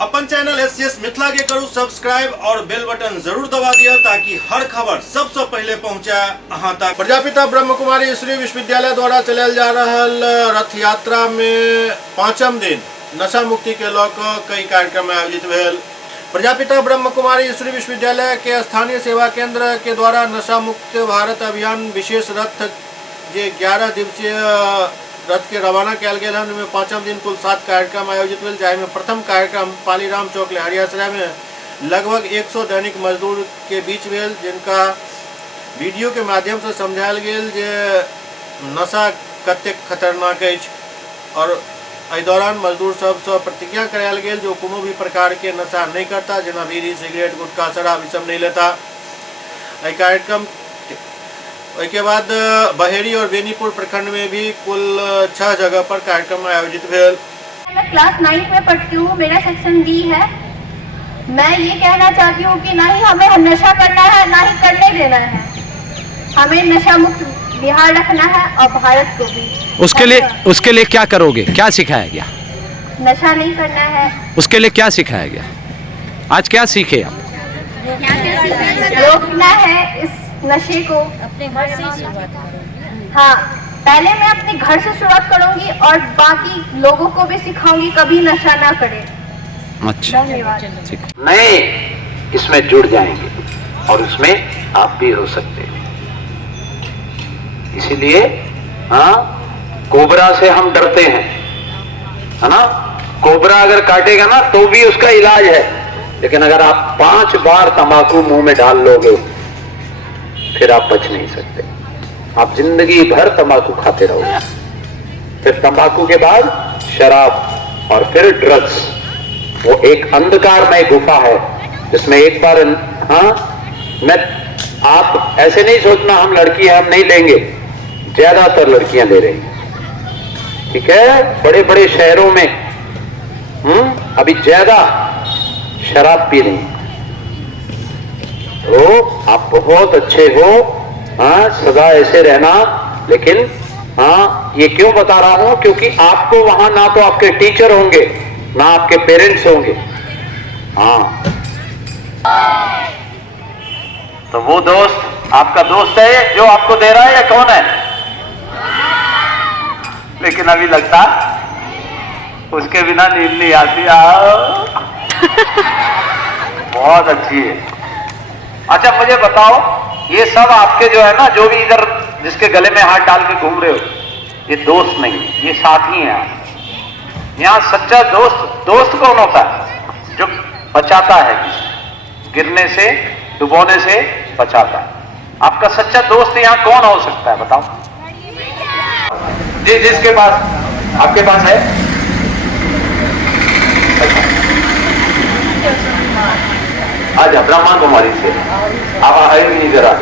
अपन channel SCS Mithila के करू subscribe और बेल बटन जरूर दबा दिया ताकि हर खबर सबसे पहले पहुंचा अहां तक। प्रजापिता ब्रह्म कुमारी स्त्री विश्वविद्यालय द्वारा चलायल जा रहल रथ यात्रा में 5म दिन नशा मुक्ति के लऽ कऽ कई कार्यक्रम आयोजित भेल। प्रजापिता ब्रह्म कुमारी स्त्री विश्वविद्यालय के स्थानीय सेवा केंद्र के द्वारा नशा मुक्त भारत अभियान विशेष रथ जे 11 दिवसीय रथ के रवाना किया गया में 5म दिन कुल 7 कार्यक्रम आयोजित भेल, जाहि में प्रथम कार्यक्रम पालीराम चौक लहरियासराय में लगभग 100 दैनिक मजदूर के बीच भेल, जिनका वीडियो के माध्यम से समझायल गेल जे नशा कतेक खतरनाक अछि और एहि दौरान मजदूर सबसे प्रतिज्ञा करायल गेल जो कोनो भी प्रकार के नशा नहीं करता, जना बीड़ी सिगरेट गुटखा शराब ई सब नहीं लेता। एहि कार्यक्रम के बाद बहेरी और बेनीपुर प्रखंड में भी कुल 6 जगह पर कार्यक्रम आयोजित भेल। मैं क्लास 9 में पढ़ती हूँ, मेरा सेक्शन डी है। मैं ये कहना चाहती हूँ कि ना ही हमें नशा करना है ना ही करने देना है, हमें नशा मुक्त बिहार रखना है और भारत को भी। उसके लिए क्या करोगे, क्या सिखाया गया? नशा नहीं करना है। उसके लिए क्या सिखाया गया? आज क्या सीखे आप? रोकना है इस नशे को अपने घर से शुरुआत करूंगी। हाँ, पहले मैं अपने घर से शुरुआत करूंगी और बाकी लोगों को भी सिखाऊंगी कभी नशा ना करें। अच्छा, धन्यवाद। नए इसमें जुड़ जाएंगे और उसमें आप भी हो सकते हैं। इसीलिए हाँ, कोबरा से हम डरते हैं, है ना। कोबरा अगर काटेगा ना तो भी उसका इलाज है, लेकिन अगर आप 5 बार तंबाकू मुंह में डाल लोगे फिर आप बच नहीं सकते। आप जिंदगी भर तंबाकू खाते रहोगे, फिर तंबाकू के बाद शराब और फिर ड्रग्स। वो एक अंधकारमय गुफा है जिसमें एक बार आप ऐसे नहीं सोचना हम लड़की है हम नहीं लेंगे, ज्यादातर लड़कियां ले रही हैं, ठीक है। बड़े बड़े शहरों में अभी ज्यादा शराब पी रही। तो आप बहुत अच्छे हो, हाँ, सदा ऐसे रहना। लेकिन हाँ, ये क्यों बता रहा हूं, क्योंकि आपको वहां ना तो आपके टीचर होंगे ना आपके पेरेंट्स होंगे। हाँ, तो वो दोस्त आपका दोस्त है जो आपको दे रहा है या कौन है? लेकिन अभी लगता उसके बिना नींद नहीं आती। बहुत अच्छी है। अच्छा मुझे बताओ, ये सब आपके जो है ना, जो भी इधर जिसके गले में हाथ डाल के घूम रहे हो, ये दोस्त नहीं, ये साथी हैं। यहाँ सच्चा दोस्त कौन होता है? जो बचाता है, गिरने से डुबोने से बचाता है। आपका सच्चा दोस्त यहाँ कौन हो सकता है बताओ? जी, जिसके पास आपके पास है। आजा ब्रह्मा कुमारी से आप आए भी नहीं जरा।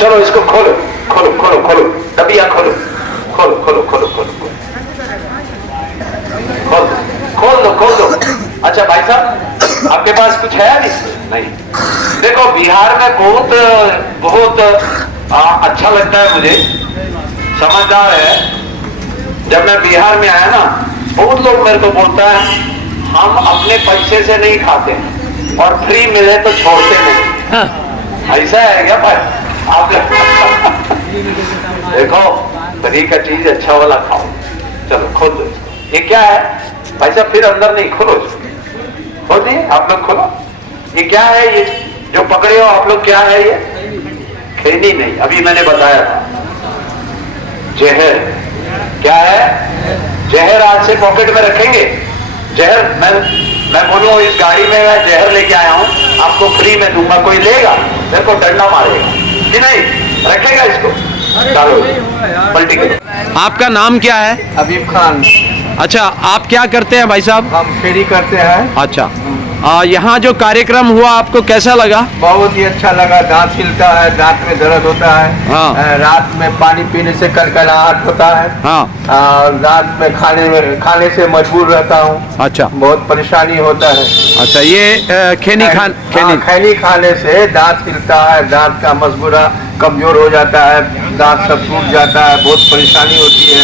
चलो इसको खोलो खोलो खोलो खोलो, डबिया खोलो खोलो खोलो खोलो खोलो खोल खोल दो खोल दो। अच्छा भाई साहब, आपके पास कुछ है नहीं? देखो बिहार में बहुत अच्छा लगता है मुझे, समझदार है। जब मैं बिहार में आया ना, बहुत लोग मेरे को बोलता है हम अपने पैसे से नहीं खाते और फ्री मिले तो छोड़ते नहीं। ऐसा है क्या भाई? आप देखो फ्री का चीज अच्छा वाला खाओ। चलो खोल दो। ये क्या है भाई साहब? फिर अंदर नहीं, खोलो खोल दिए आप लोग, खोलो। ये क्या है? ये जो पकड़े हो आप लोग क्या है? ये खैनी नहीं, अभी मैंने बताया था, जहर। क्या है? जहर आज से पॉकेट में रखेंगे। जहर मैं बोलूं इस गाड़ी में मैं जहर लेके आया हूं, आपको फ्री में दूंगा, कोई लेगा मेरे को डंडा मारेगा कि नहीं? रखेगा इसको, डालो पलटी करो। आपका नाम क्या है? हबीब खान। अच्छा, आप क्या करते हैं भाई साहब? हम फेरी करते हैं। अच्छा, यहाँ जो कार्यक्रम हुआ आपको कैसा लगा? बहुत ही अच्छा लगा। दांत हिलता है, दांत में दर्द होता है। हाँ। रात में पानी पीने से कड़कड़ाहट होता है। हाँ। रात में खाने से मजबूर रहता हूँ। अच्छा, बहुत परेशानी होता है। अच्छा, ये खैनी खाने से दांत हिलता है, दांत का मजबूरा कमजोर हो जाता है, दांत सब टूट जाता है, बहुत परेशानी होती है।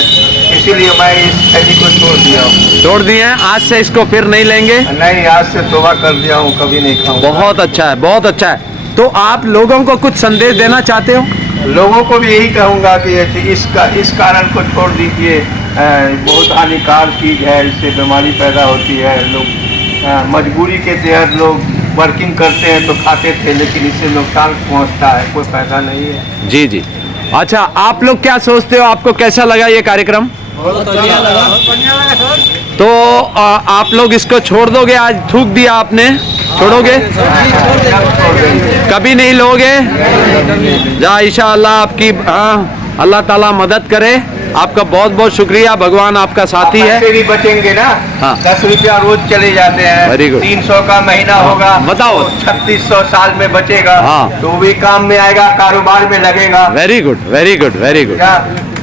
इसीलिए मैं इस खैनी को छोड़ दिया हूँ। छोड़ दिए हैं, आज से इसको फिर नहीं लेंगे। नहीं, आज से तौबा कर दिया हूँ, कभी नहीं खाऊंगा। बहुत अच्छा है, बहुत अच्छा है। तो आप लोगों को कुछ संदेश देना चाहते हो? लोगों को भी यही कहूँगा कि इस कारण को छोड़ दीजिए। बहुत हानिकारक चीज़ है, इससे बीमारी पैदा होती है। लोग मजबूरी के तहत लोग वर्किंग करते हैं तो खाते थे, लेकिन इससे नुकसान पहुँचता है, कोई फायदा नहीं है। जी जी। अच्छा, आप लोग क्या सोचते हो, आपको कैसा लगा ये कार्यक्रम? बहुत बढ़िया लगा। तो आप लोग इसको छोड़ दोगे? आज थूक दिया आपने, छोड़ोगे? कभी नहीं लोगे? जा इंशाअल्लाह आपकी अल्लाह ताला मदद करे। आपका बहुत बहुत शुक्रिया, भगवान आपका साथी है। पैसे भी बचेंगे ना। हाँ। 10 रुपया रोज चले जाते हैं। Very good। 300 का महीना होगा, बताओ। 3600 साल में बचेगा। हाँ। तो भी काम में आएगा, कारोबार में लगेगा। Very good, very good, very good.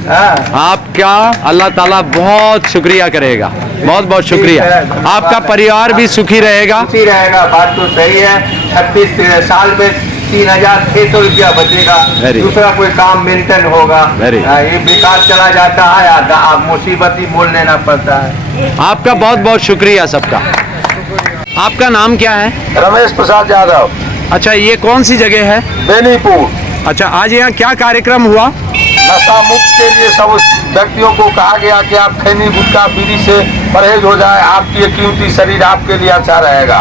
आपका अल्लाह ताला बहुत शुक्रिया करेगा, बहुत बहुत शुक्रिया। आपका परिवार भी सुखी रहेगा। सुखी रहेगा, बात तो सही है। 36 साल में 3600 रुपया बचेगा। Very दूसरा कोई काम मेंटेन होगा। Very ये बेकार चला जाता है, आप मुसीबत ही बोल लेना पड़ता है। आपका बहुत बहुत शुक्रिया सबका। आपका नाम क्या है? रमेश प्रसाद यादव, अच्छा, ये कौन सी जगह है? बेनीपुर। अच्छा, आज यहाँ क्या कार्यक्रम हुआ? नशा मुक्त के लिए सब व्यक्तियों को कहा गया कि आप खैनी गुटखा बीड़ी से परहेज हो जाए। आपकी ये कीमती शरीर आपके लिए अच्छा रहेगा।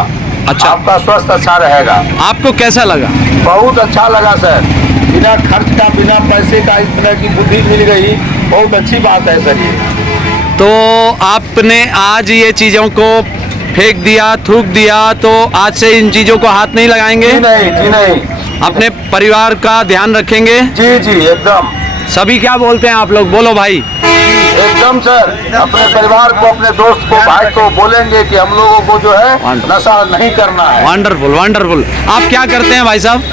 अच्छा। आपका स्वास्थ्य अच्छा रहेगा। आपको कैसा लगा? बहुत अच्छा लगा सर। बिना खर्च का, बिना पैसे का इस तरह की बुद्धि मिल गई, बहुत अच्छी बात है सर ये। तो आपने आज ये चीज़ों को फेंक दिया, थूक दिया, तो आज से इन चीज़ों को हाथ नहीं लगाएंगे? जी नहीं, जी नहीं। अपने परिवार का ध्यान रखेंगे? जी जी एकदम। सभी क्या बोलते हैं आप लोग, बोलो भाई। एकदम सर, अपने परिवार को, अपने दोस्त को, भाई को बोलेंगे कि हम लोगों को जो है नशा नहीं करना है। Wonderful, wonderful. आप क्या करते हैं भाई साहब?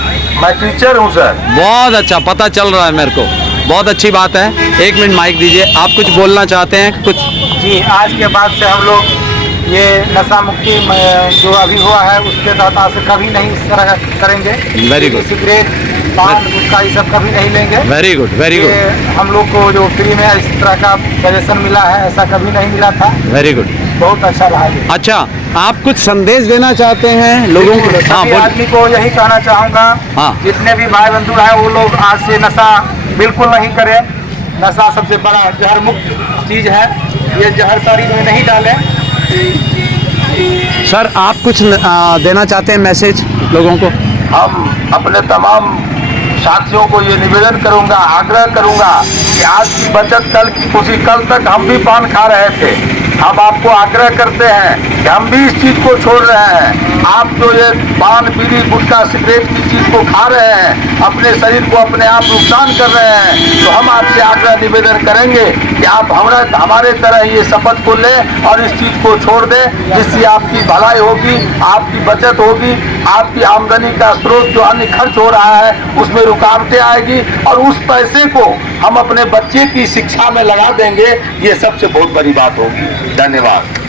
मैं टीचर हूँ सर। बहुत अच्छा, पता चल रहा है मेरे को, बहुत अच्छी बात है। 1 मिनट माइक दीजिए, आप कुछ बोलना चाहते हैं? कुछ? जी, आज के बाद से हम लोग ये नशा मुक्ति जो अभी हुआ है उसके तहत आज से कभी नहीं इस तरह करेंगे। Very good। सिगरेट, पान, गुटखा ये सब कभी नहीं लेंगे। वेरी गुड, वेरी ये गुड, हम लोग को जो फ्री में इस तरह का सजेशन मिला है, ऐसा कभी नहीं मिला था। Very good. बहुत अच्छा रहा ये। अच्छा, आप कुछ संदेश देना चाहते हैं लोगों को? हाँ, सभी बोल। आदमी को यही कहना चाहूँगा, हाँ। जितने भी भाई बंधु हैं वो लोग आज से नशा बिल्कुल नहीं करें। नशा सबसे बड़ा जहर मुक्त चीज़ है, ये जहर शरीर में नहीं डालें। सर, आप कुछ देना चाहते हैं मैसेज लोगों को? हम अपने तमाम साथियों को ये निवेदन करूंगा, आग्रह करूंगा कि आज की बचत कल की खुशी। कल तक हम भी पान खा रहे थे, हम आपको आग्रह करते हैं कि हम भी इस चीज़ को छोड़ रहे हैं। आप जो ये पान, बीड़ी, गुटखा, सिगरेट की चीज़ को खा रहे हैं, अपने शरीर को अपने आप नुकसान कर रहे हैं, तो हम आपसे आग्रह निवेदन करेंगे कि आप हमारे तरह ये शपथ को लें और इस चीज़ को छोड़ दें, जिससे आपकी भलाई होगी, आपकी बचत होगी, आपकी आमदनी का स्रोत जो अन्य खर्च हो रहा है उसमें रुकावटें आएगी, और उस पैसे को हम अपने बच्चे की शिक्षा में लगा देंगे। ये सबसे बहुत बड़ी बात होगी। धन्यवाद।